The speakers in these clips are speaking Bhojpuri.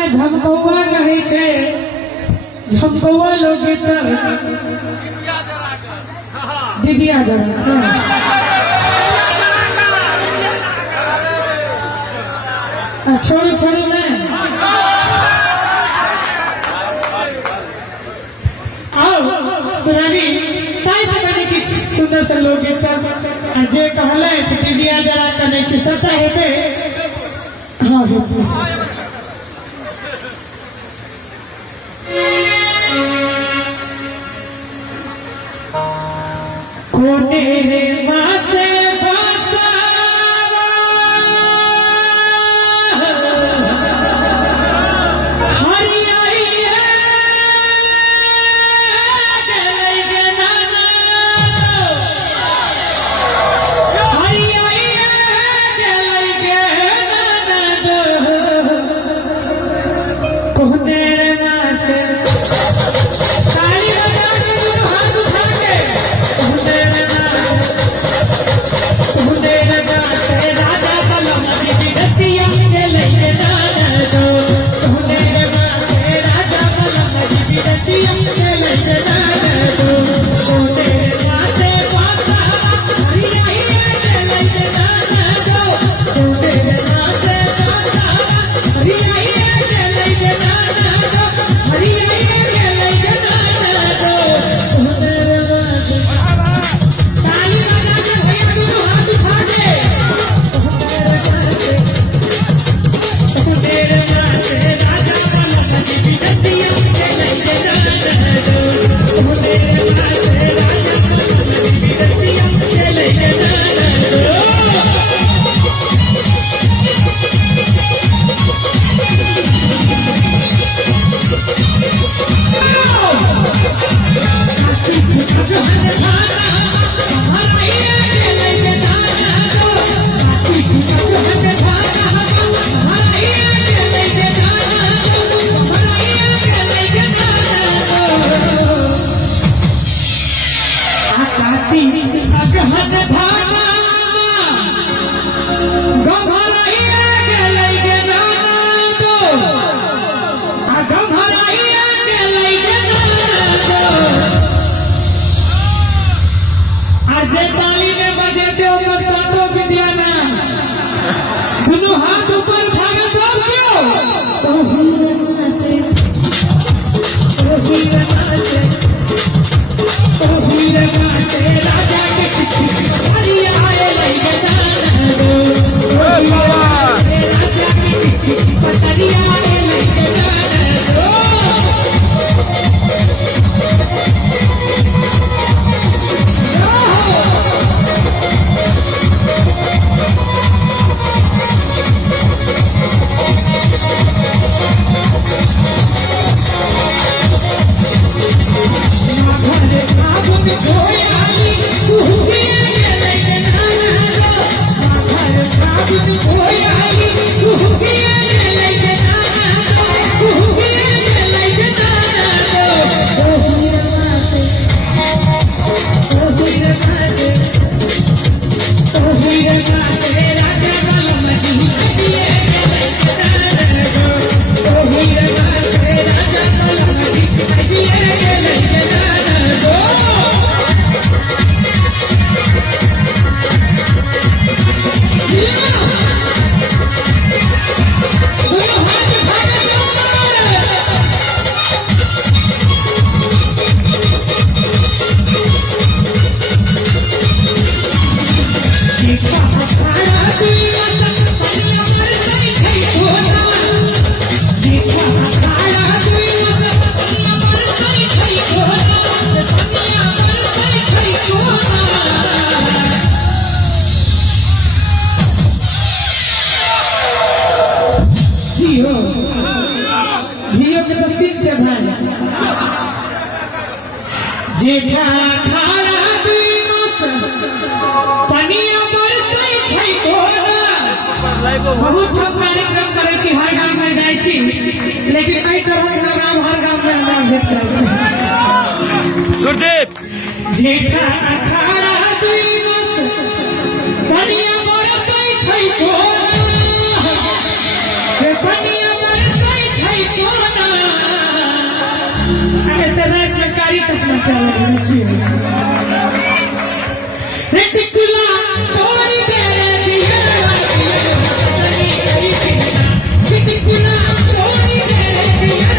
से झमकौआ कहे छे झमकौआ लोग सर दीदिया जरा छोड़ो छोड़ो ना आओ सुनानी ताई से मैंने कुछ सुंदर से लोग सब जे कहले कि दीदिया जरा कने छी सता हेते हां हेते कोने रे वासे जेठा खारा दिवस पनिया बरसै छै कोना बहुत कार्यक्रम करै छी हर गांव में जाय छी लेकिन कई तरह के प्रोग्राम हर गांव में हमरा भेट करै छी सुरदीप जेठा खारा दिवस पनिया बरसै छै कोना पनिया बरसै छै कारी चश्मा क्या लगे छी रे टिकुला तोड़ी दे रे दिया टिकुला तोड़ी दे रे दिया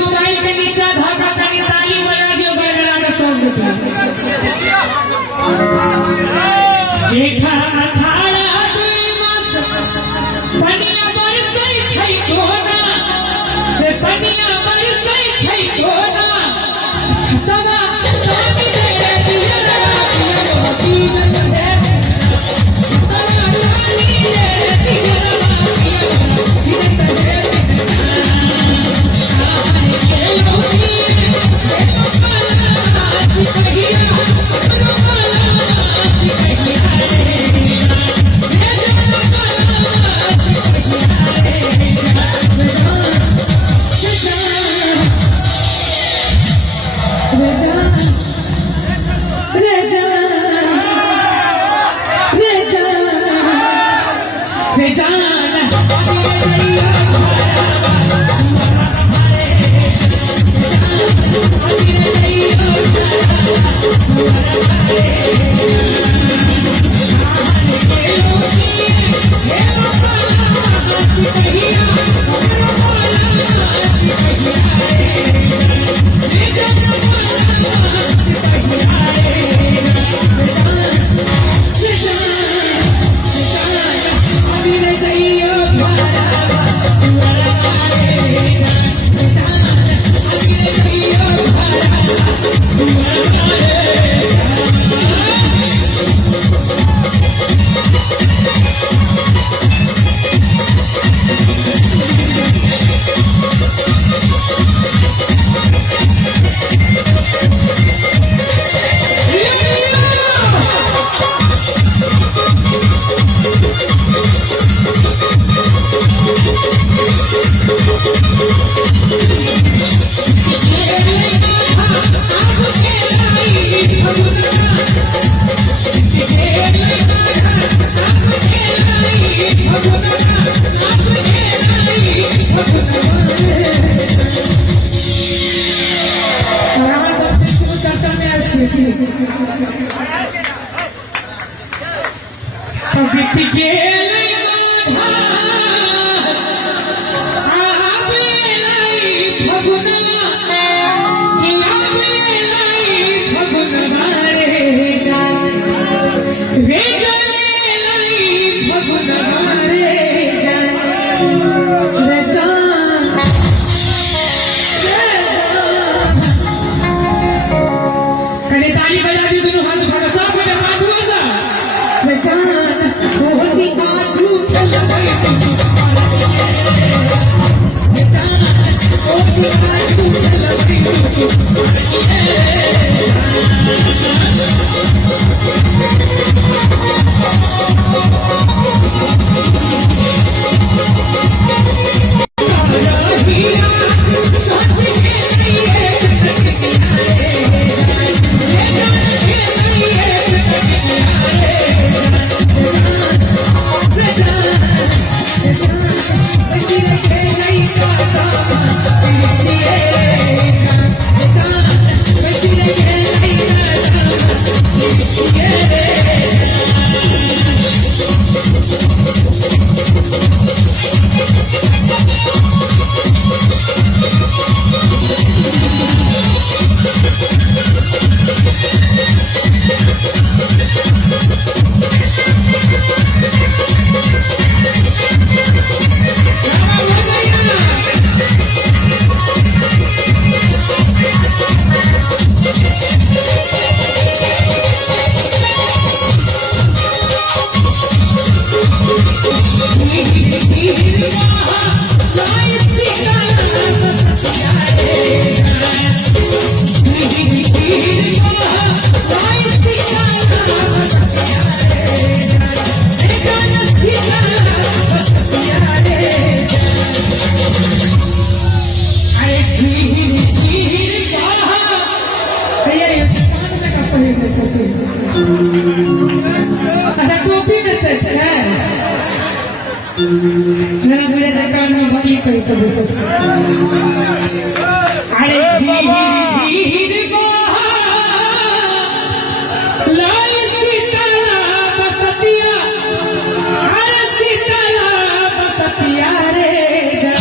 मोबाइल के नीचे धागा तनी ताली बजा दियो गड़गड़ा के 100 रुपया जेठा अखाड़ा 2 मास पनिया बरसै छै कोना रे पनिया बरसै छै कोना छतवा चांदी दे रे दिया तीन दे छतवा चांदी दे रे दिया ताली बजा दी दोनों हाथ उठा के सब कोई पांच हो जा पहिर के छथिन अच्छा टोपी में सेट छै मेरा मेरे दुकान में बड़ी करी तो बेसत अरे धीर धीर लाल सीताला बसतिया अरे सीताला बसतिया रे जा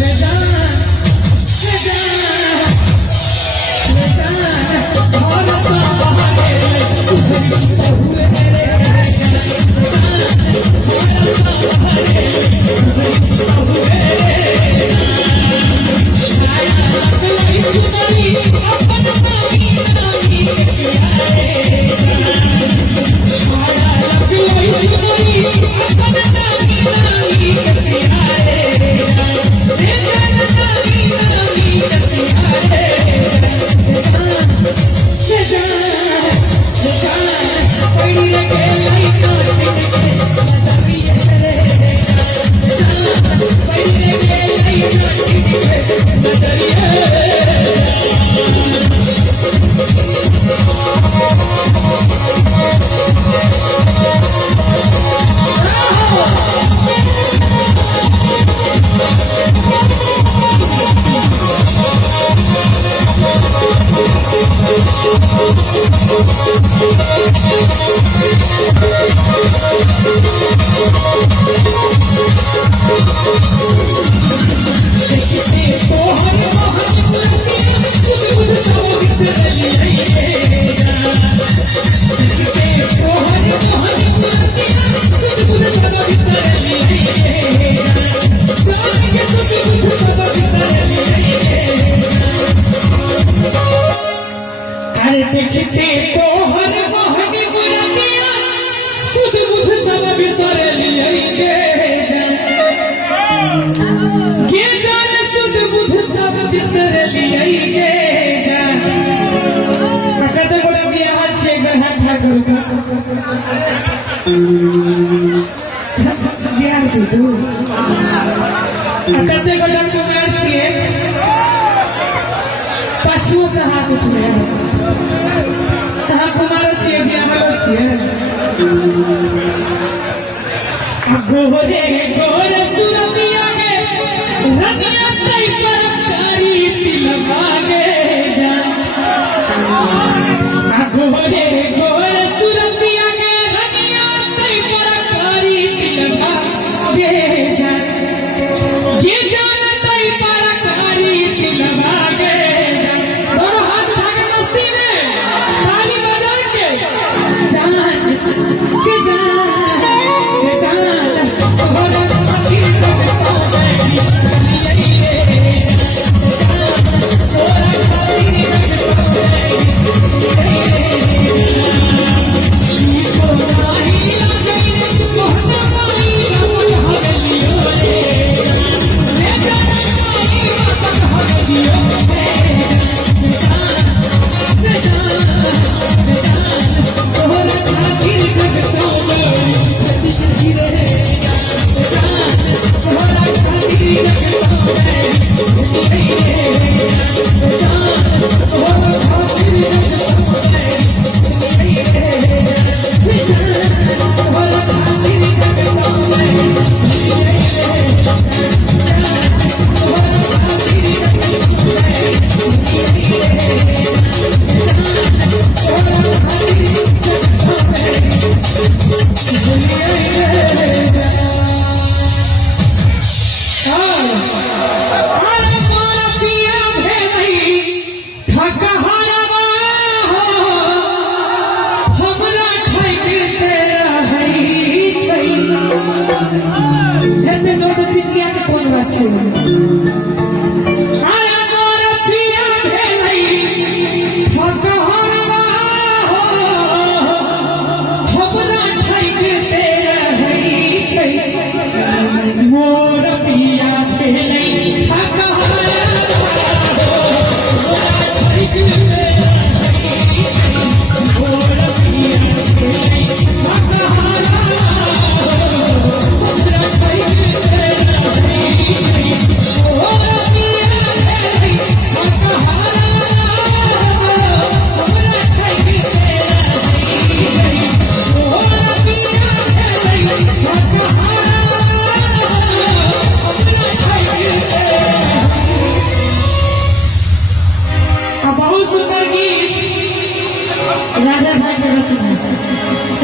रे जा रे जा रे जा और सहारे हुए मेरे देखते तो हर मोहनी मुरतिया सुध बुध सब बिसर लिएंगे के जान सुध बुध सब बिसर लिएंगे कते गोरे बियाह छे गढ़ा ठाकुर का बियाह छे तू कते गोरे कुमार छे पाछुओ से हाथ उठे कुमार छिए बियाह छिए गोरे गोरे सुरपिया के रतिया तई पर कारी तिल मांगे जा गोरे गोरे सुरपिया के रतिया तई पर कारी तिल मांगे जा जे जान तई पर कारी तिल मांगे जा दोनों हाथ उठा के मस्ती में ताली बजा के जान के जान के जान तोहरा मस्ती सब सो गई लिए तोहरा मस्ती सब सो गई बहुत सुंदर गीत राधे भाई के रचना।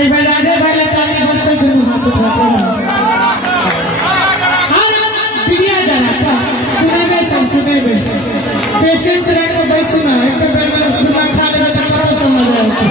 एक बार राधे भाई लतानी बस्ते दोनों हाथ उठाते हैं। हाँ दिव्या जरा था सुने में सब सुने में पेशेंस रह को भाई सुना एक तो बार में रसगुल्ला खा लेगा तो कब समझ आएगा।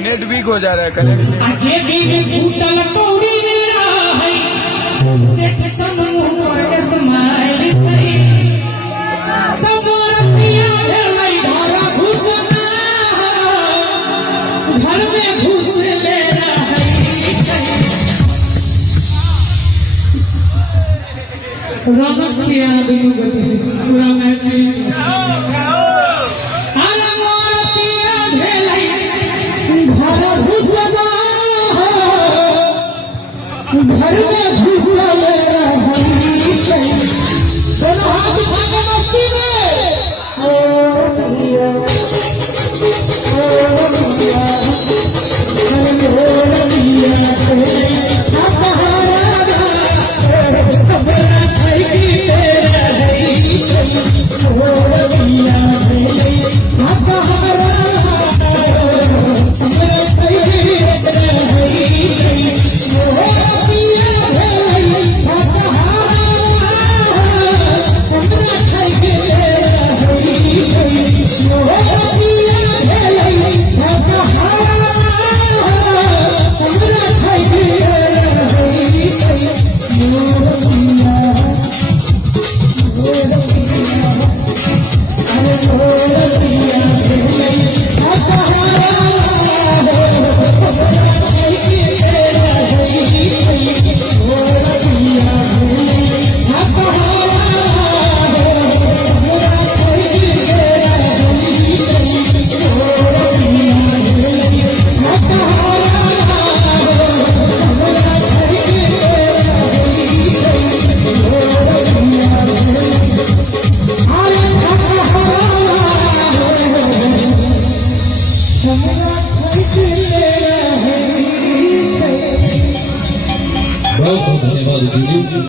नेट वीक हो जा रहा है कनेक्ट। अजे भी फूटल तोड़ी ने राही सेठ समूह पर स्माइल छई तमोर पिया भेलै भरा घुसना घर में घुस ले रही रमक छिया दुनु गति पूरा मैच